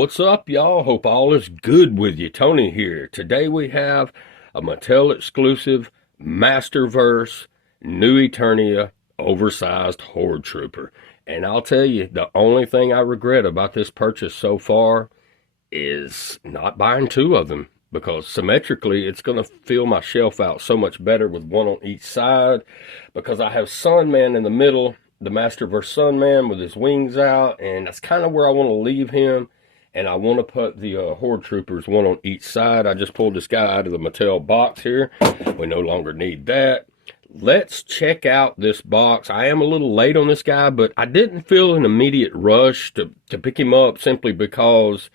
What's up, y'all? Hope all is good with you. Tony here. Today we have a Mattel exclusive Masterverse new Eternia oversized Horde Trooper. And I'll tell you, the only thing I regret about this purchase so far is not buying two of them, because symmetrically it's going to fill my shelf out so much better with one on each side, because I have Sunman in the middle, the Masterverse Sunman with his wings out, and that's kind of where I want to leave him. And I want to put the Horde Troopers one on each side. I just pulled this guy out of the Mattel box here. We no longer need that. Let's check out this box. I am a little late on this guy, but I didn't feel an immediate rush to pick him up, simply because,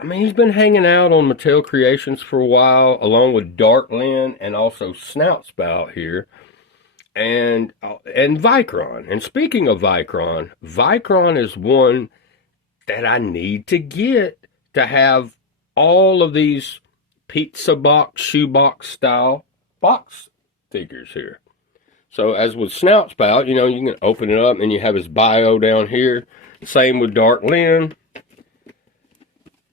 I mean, he's been hanging out on Mattel Creations for a while, along with Darkland and also Snout Spout here. And Vicron. And speaking of Vicron, Vicron is one that I need to get to have all of these pizza box, shoebox style box figures here. So as with Snout Spout, you know, you can open it up and you have his bio down here. Same with Darkland.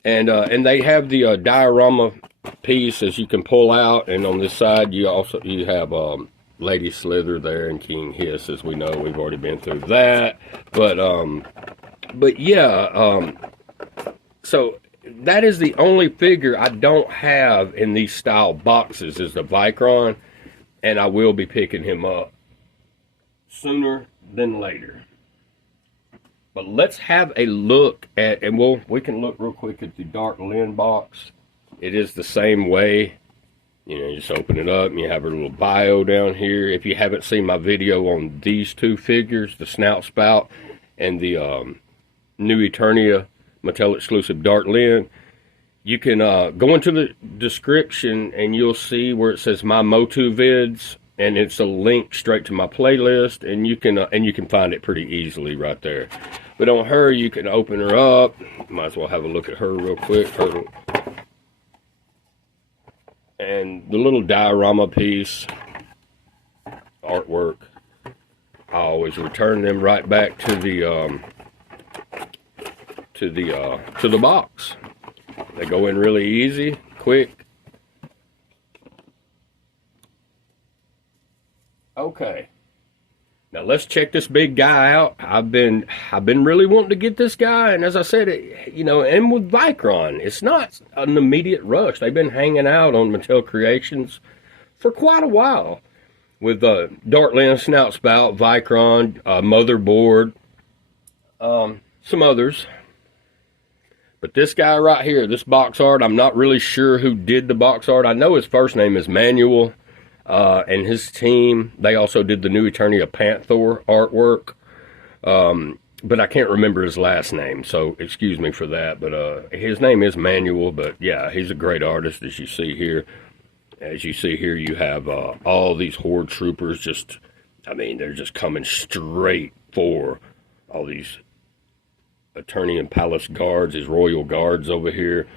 And they have the diorama piece as you can pull out, and on this side you have Lady Slither there and King Hiss, as we know. We've already been through that. But yeah, so that is the only figure I don't have in these style boxes, is the Vicron, and I will be picking him up sooner than later. But let's have a look at, and we can look real quick at the Darkland box. It is the same way. You know, you just open it up and you have a little bio down here. If you haven't seen my video on these two figures, the Snout Spout and the new Eternia Mattel exclusive Darkland, you can go into the description and you'll see where it says my MOTU vids, and it's a link straight to my playlist, and you can find it pretty easily right there. But on her, you can open her up. Might as well have a look at her real quick. And the little diorama piece artwork, I always return them right back to the box. They go in really easy, quick. Okay. Now let's check this big guy out. I've been really wanting to get this guy, and as I said, you know, and with Vicron, it's not an immediate rush. They've been hanging out on Mattel Creations for quite a while with Darkland, Snout Spout, Vicron, Motherboard, some others. But this guy right here, this box art, I'm not really sure who did the box art. I know his first name is Manuel, and his team, they also did the new Eternia Panther artwork. But I can't remember his last name, so excuse me for that. But his name is Manuel, but yeah, he's a great artist, as you see here. As you see here, you have all these Horde Troopers just, I mean, they're just coming straight for all these Eternian Palace guards, his royal guards over here.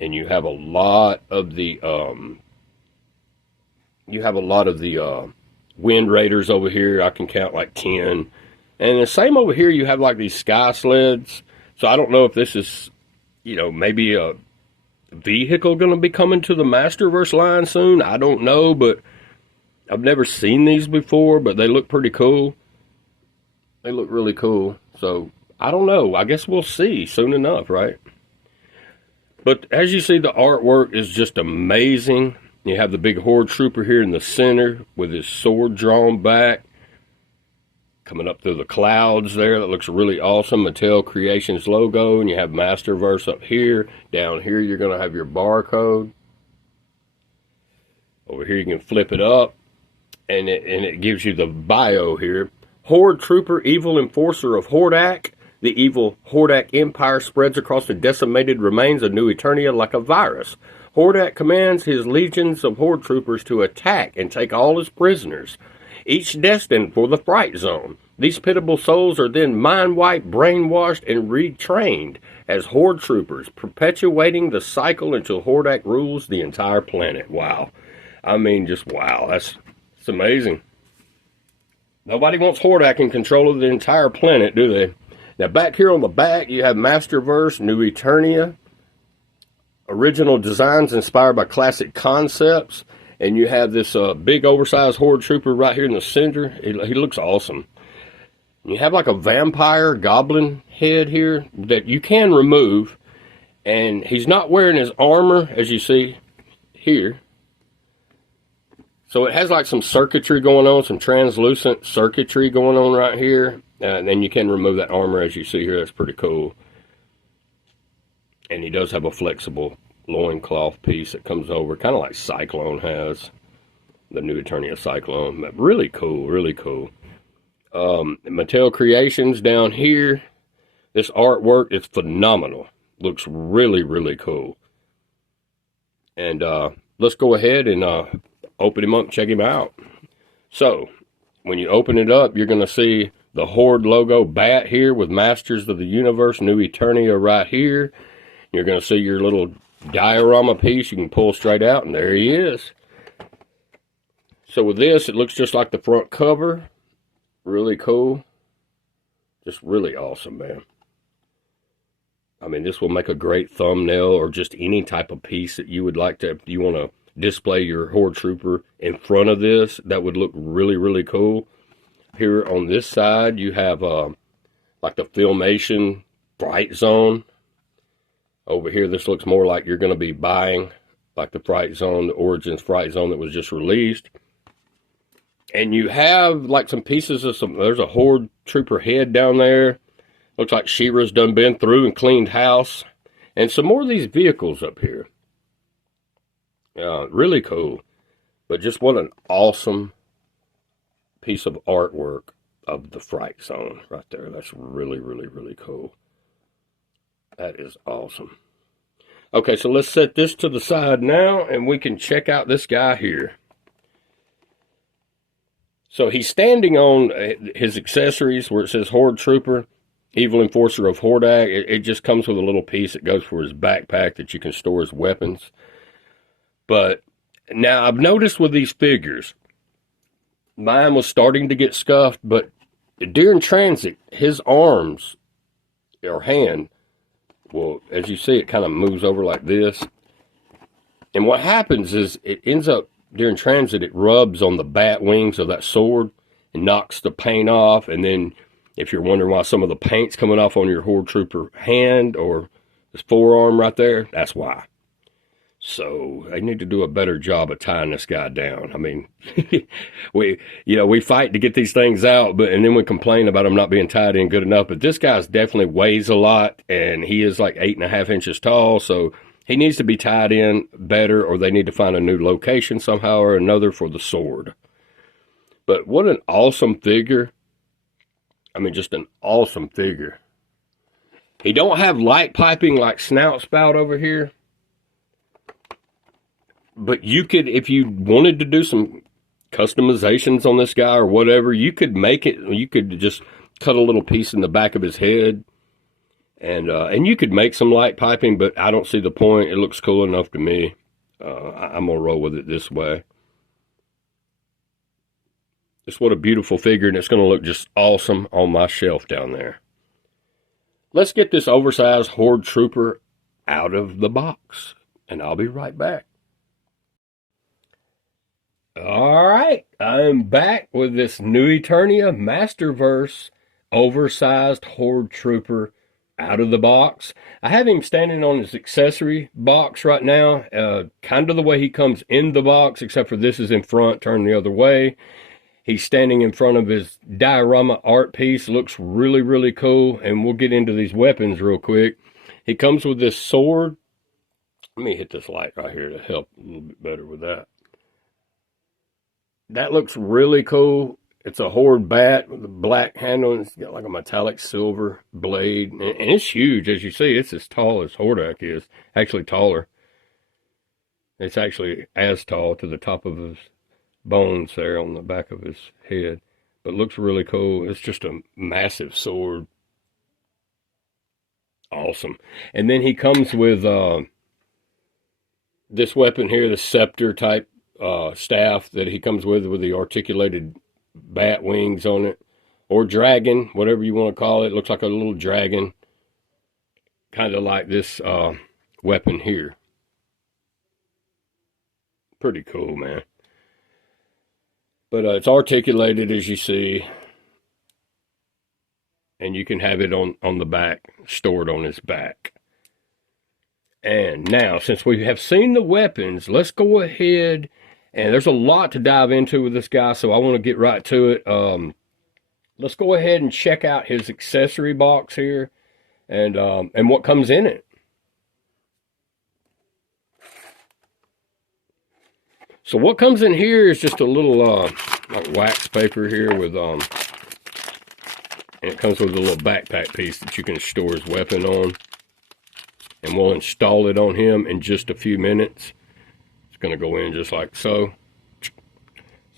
And you have a lot of the Wind Raiders over here. I can count like 10. And the same over here, you have like these sky sleds. So I don't know if this is, you know, maybe a vehicle going to be coming to the Masterverse line soon. I don't know, but I've never seen these before, but they look pretty cool. They look really cool. So I don't know. I guess we'll see soon enough, right? But as you see, the artwork is just amazing. You have the big Horde Trooper here in the center with his sword drawn back, coming up through the clouds there. That looks really awesome. Mattel Creations logo, and you have Masterverse up here. Down here, you're going to have your barcode. Over here, you can flip it up, and it gives you the bio here. Horde Trooper, evil enforcer of Hordak. The evil Hordak Empire spreads across the decimated remains of New Eternia like a virus. Hordak commands his legions of Horde Troopers to attack and take all his prisoners, each destined for the Fright Zone. These pitiable souls are then mind-wiped, brainwashed, and retrained as Horde Troopers, perpetuating the cycle until Hordak rules the entire planet. Wow. I mean, just wow. That's amazing. Nobody wants Hordak in control of the entire planet, do they? Now back here on the back, you have Masterverse, New Eternia, original designs inspired by classic concepts. And you have this big oversized Horde Trooper right here in the center. He looks awesome. You have like a vampire goblin head here that you can remove. And he's not wearing his armor, as you see here. So it has like some circuitry going on, some translucent circuitry going on right here. And then you can remove that armor, as you see here. That's pretty cool. And he does have a flexible loincloth piece that comes over, kind of like Cyclone has, the new Eternia Cyclone. But really cool, really cool. Mattel Creations down here. This artwork is phenomenal. Looks really, really cool. And let's go ahead and open him up and check him out. So, when you open it up, you're going to see the Horde logo bat here with Masters of the Universe, New Eternia right here. You're going to see your little diorama piece you can pull straight out, and there he is. So with this, it looks just like the front cover. Really cool. Just really awesome, man. I mean, this will make a great thumbnail or just any type of piece that you would like to, if you want to display your Horde Trooper in front of this, that would look really, really cool. Here on this side, you have like the Filmation Fright Zone. Over here, this looks more like you're going to be buying like the Fright Zone, the Origins Fright Zone that was just released. And you have like some pieces of there's a Horde Trooper head down there. Looks like She-Ra's done been through and cleaned house. And some more of these vehicles up here. Really cool. But just what an awesome piece of artwork of the Fright Zone right there. That's really, really, really cool. That is awesome. Okay, so let's set this to the side now, and we can check out this guy here. So he's standing on his accessories where it says Horde Trooper, Evil Enforcer of Hordak. It just comes with a little piece that goes for his backpack that you can store his weapons. But now I've noticed with these figures, mine was starting to get scuffed, but during transit, his arms or hand, well, as you see, it kind of moves over like this. And what happens is it ends up, during transit, it rubs on the bat wings of that sword and knocks the paint off. And then if you're wondering why some of the paint's coming off on your Horde Trooper hand or his forearm right there, that's why. So I need to do a better job of tying this guy down. I mean, we fight to get these things out, and then we complain about him not being tied in good enough. But this guy's definitely weighs a lot, and he is like 8.5 inches tall. So he needs to be tied in better, or they need to find a new location somehow or another for the sword. But what an awesome figure. I mean, just an awesome figure. He don't have light piping like Snout Spout over here. But you could, if you wanted to do some customizations on this guy or whatever, you could make it, you could just cut a little piece in the back of his head. And you could make some light piping, but I don't see the point. It looks cool enough to me. I'm going to roll with it this way. Just what a beautiful figure, and it's going to look just awesome on my shelf down there. Let's get this oversized Horde Trooper out of the box, and I'll be right back. All right, I'm back with this new Eternia Masterverse oversized Horde Trooper out of the box. I have him standing on his accessory box right now, kind of the way he comes in the box, except for this is in front, turned the other way. He's standing in front of his diorama art piece. Looks really, really cool, and we'll get into these weapons real quick. He comes with this sword. Let me hit this light right here to help a little bit better with that. That looks really cool. It's a Horde bat with a black handle, and it's got like a metallic silver blade. And it's huge, as you see. It's as tall as Hordak is. Actually taller. It's actually as tall to the top of his bones there on the back of his head. But looks really cool. It's just a massive sword. Awesome. And then he comes with this weapon here, the scepter type staff that he comes with the articulated bat wings on it. or dragon, whatever you want to call it. It looks like a little dragon, kind of like this weapon here. Pretty cool, man. But it's articulated, as you see, and you can have it on the back, stored on his back. And now, since we have seen the weapons, let's go ahead, and there's a lot to dive into with this guy, so I want to get right to it. Let's go ahead and check out his accessory box here, and what comes in it. So what comes in here is just a little like wax paper here with and it comes with a little backpack piece that you can store his weapon on. And we'll install it on him in just a few minutes. It's going to go in just like so.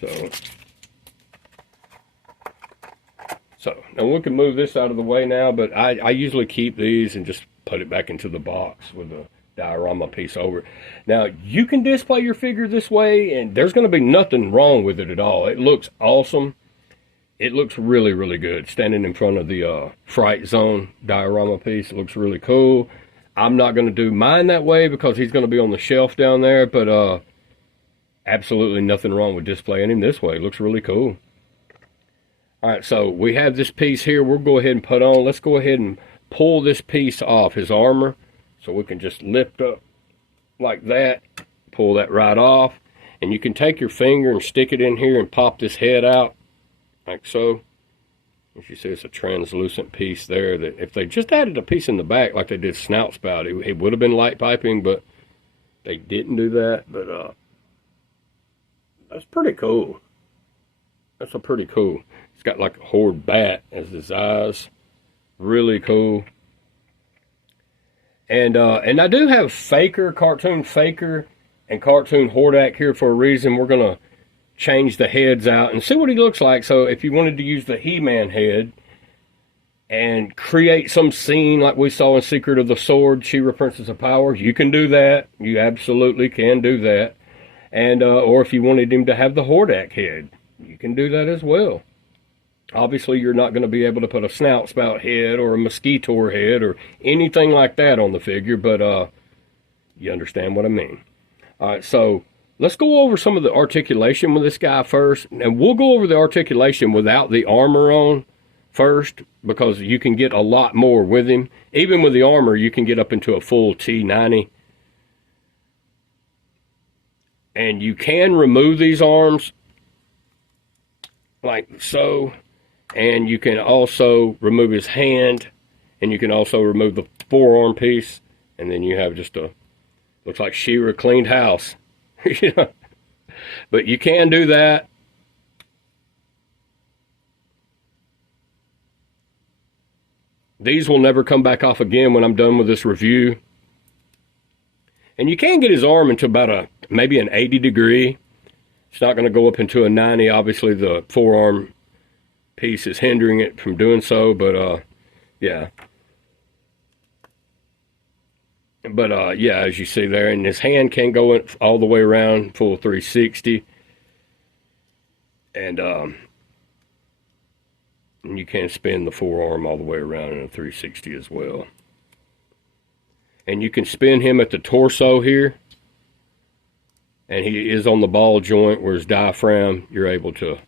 So now we can move this out of the way now, but I usually keep these and just put it back into the box with a diorama piece over it. Now you can display your figure this way, and there's going to be nothing wrong with it at all. It looks awesome. It looks really, really good. Standing in front of the Fright Zone diorama piece, it looks really cool. I'm not going to do mine that way because he's going to be on the shelf down there, but absolutely nothing wrong with displaying him this way. It looks really cool. All right, so we have this piece here we'll go ahead and put on. Let's go ahead and pull this piece off, his armor. So we can just lift up like that, pull that right off. And you can take your finger and stick it in here and pop this head out, like so. As you see, it's a translucent piece there that if they just added a piece in the back like they did snout spout, it would have been light piping, but they didn't do that. But that's pretty cool. That's a pretty cool. It's got like a Horde bat as his eyes. Really cool. And I do have Faker, Cartoon Faker, and Cartoon Hordak here for a reason. We're going to change the heads out and see what he looks like. So if you wanted to use the He-Man head and create some scene like we saw in Secret of the Sword, She-Ra Princess of Power, you can do that. You absolutely can do that. And or if you wanted him to have the Hordak head, you can do that as well. Obviously, you're not going to be able to put a snout spout head or a mosquito head or anything like that on the figure, but you understand what I mean. All right, so let's go over some of the articulation with this guy first, and we'll go over the articulation without the armor on first, because you can get a lot more with him. Even with the armor, you can get up into a full T90. And you can remove these arms like so. And you can also remove his hand, and you can also remove the forearm piece, and then you have just a, looks like She-Ra cleaned house. You know? But you can do that. These will never come back off again when I'm done with this review. And you can get his arm into about maybe an 80 degree. It's not going to go up into a 90. Obviously, the forearm piece is hindering it from doing so, but yeah. But yeah, as you see there, and his hand can go all the way around, full 360. And you can spin the forearm all the way around in a 360 as well. And you can spin him at the torso here. And he is on the ball joint where his diaphragm, you're able to,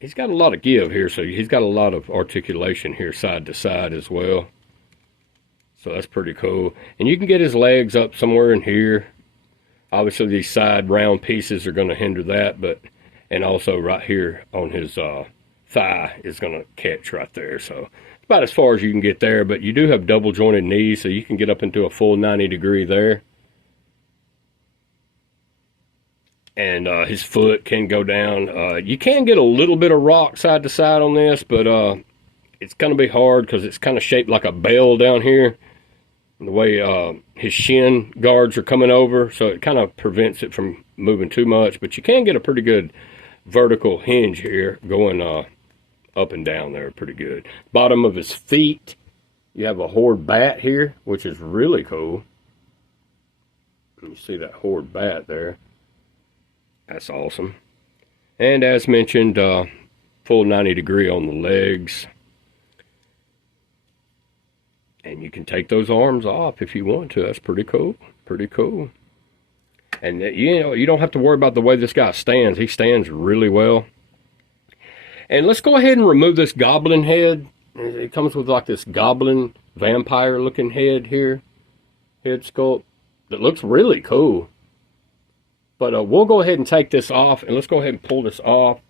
he's got a lot of give here, so he's got a lot of articulation here side to side as well. So that's pretty cool. And you can get his legs up somewhere in here. Obviously these side round pieces are going to hinder that, but, and also right here on his thigh is going to catch right there. So it's about as far as you can get there, but you do have double jointed knees, so you can get up into a full 90 degree there. And his foot can go down. You can get a little bit of rock side to side on this, but it's going to be hard because it's kind of shaped like a bell down here. The way his shin guards are coming over, so it kind of prevents it from moving too much. But you can get a pretty good vertical hinge here going up and down there, pretty good. Bottom of his feet, you have a Horde bat here, which is really cool. You see that Horde bat there. That's awesome. And as mentioned, full 90-degree on the legs. And you can take those arms off if you want to. That's pretty cool. Pretty cool. And you know, you don't have to worry about the way this guy stands. He stands really well. And let's go ahead and remove this goblin head. It comes with like this goblin vampire looking head here. Head sculpt. That looks really cool. But we'll go ahead and take this off. And let's go ahead and pull this off.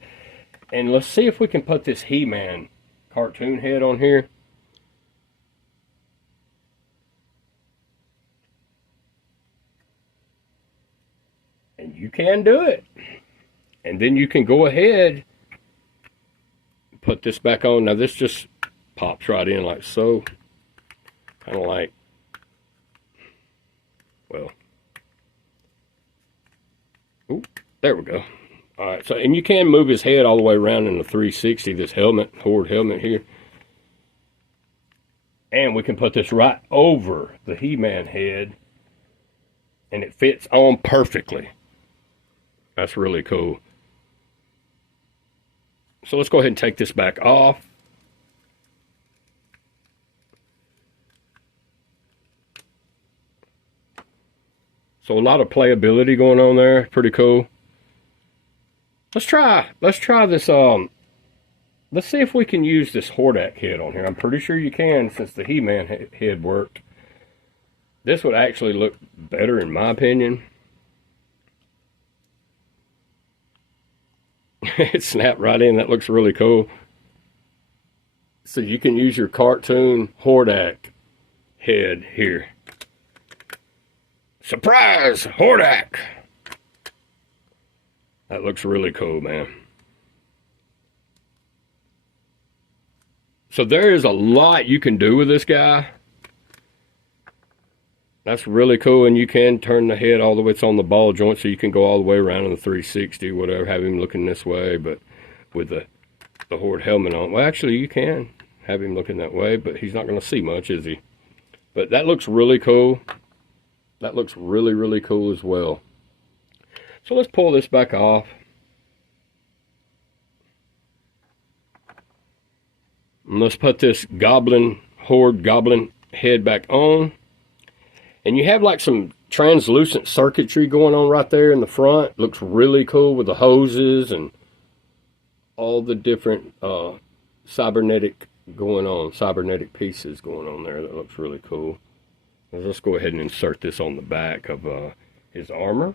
And let's see if we can put this He-Man cartoon head on here. And you can do it. And then you can go ahead, put this back on. Now this just pops right in like so. Kind of like, well, ooh, there we go. All right, so, and you can move his head all the way around in the 360, this helmet, Horde helmet here. And we can put this right over the He-Man head, and it fits on perfectly. That's really cool. So let's go ahead and take this back off. So a lot of playability going on there. Pretty cool. Let's try this. Let's see if we can use this Hordak head on here. I'm pretty sure you can, since the He-Man head worked. This would actually look better in my opinion. It snapped right in. That looks really cool. So you can use your cartoon Hordak head here. Surprise! Hordak! That looks really cool, man. So there is a lot you can do with this guy. That's really cool, and you can turn the head all the way. It's on the ball joint, so you can go all the way around in the 360, whatever, have him looking this way, but with the Horde helmet on. Well, actually, you can have him looking that way, but he's not going to see much, is he? But that looks really cool. That looks really, really cool as well. So let's pull this back off. And let's put this Horde goblin head back on. And you have like some translucent circuitry going on right there in the front. Looks really cool with the hoses and all the different cybernetic pieces going on there. That looks really cool. Let's go ahead and insert this on the back of his armor.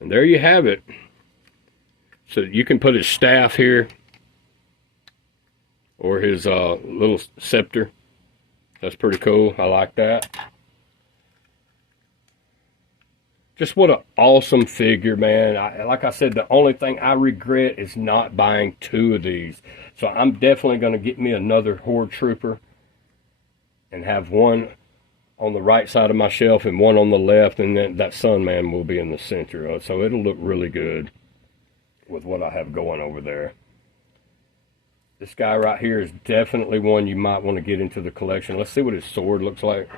And there you have it. So you can put his staff here, or his little scepter. That's pretty cool. I like that. Just what an awesome figure, man. Like I said, the only thing I regret is not buying two of these. So I'm definitely going to get me another Horde Trooper and have one on the right side of my shelf and one on the left, and then that Sun Man will be in the center. So it'll look really good with what I have going over there. This guy right here is definitely one you might want to get into the collection. Let's see what his sword looks like.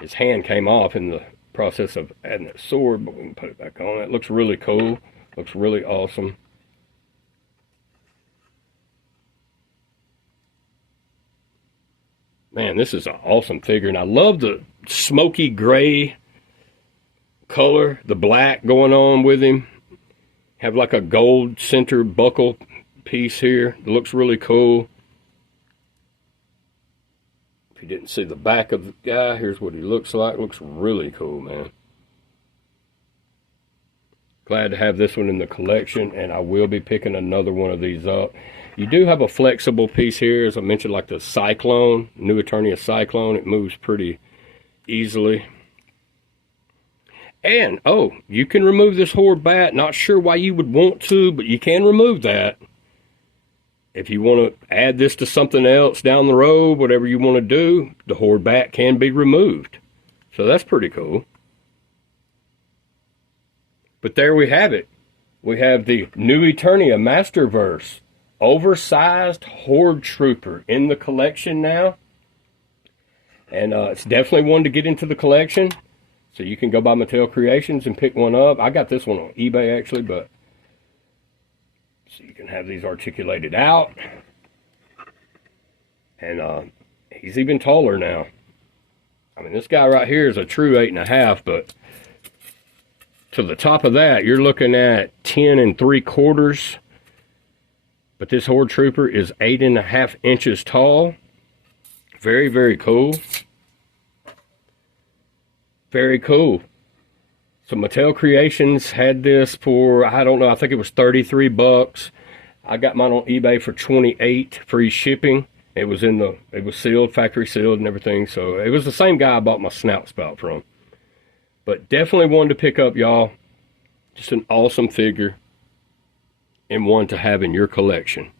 His hand came off in the process of adding that sword, but we can put it back on. It looks really cool. Looks really awesome. Man, this is an awesome figure, and I love the smoky gray color, the black going on with him. Have like a gold center buckle piece here. It looks really cool. If you didn't see the back of the guy, here's what he looks like. Looks really cool, man. Glad to have this one in the collection, and I will be picking another one of these up. You do have a flexible piece here, as I mentioned, like the Cyclone, New Eternia Cyclone. It moves pretty easily. And, oh, you can remove this Horde bat. Not sure why you would want to, but you can remove that. If you want to add this to something else down the road, whatever you want to do, the Horde bat can be removed. So that's pretty cool. But there we have it. We have the New Eternia Masterverse Oversized Horde Trooper in the collection now. And it's definitely one to get into the collection. So you can go by Mattel Creations and pick one up. I got this one on eBay actually, but so you can have these articulated out. And he's even taller now. I mean, this guy right here is a true 8.5, but to the top of that, you're looking at 10 3/4. But this Horde Trooper is 8.5 inches tall. Very, very cool. Very cool. So Mattel Creations had this for, I don't know, I think it was 33 bucks. I got mine on eBay for 28, free shipping. It was sealed, factory sealed and everything. So it was the same guy I bought my snout spout from. But definitely one to pick up, y'all. Just an awesome figure. And one to have in your collection.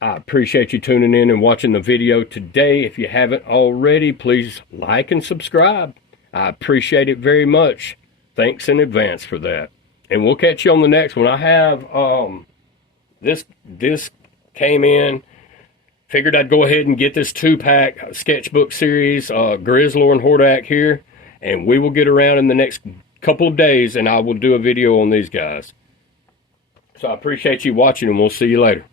I appreciate you tuning in and watching the video today. If you haven't already, please like and subscribe. I appreciate it very much. Thanks in advance for that. And we'll catch you on the next one. I have this came in. Figured I'd go ahead and get this 2-pack sketchbook series, Grizzlor and Hordak here. And we will get around in the next couple of days and I will do a video on these guys. So I appreciate you watching and we'll see you later.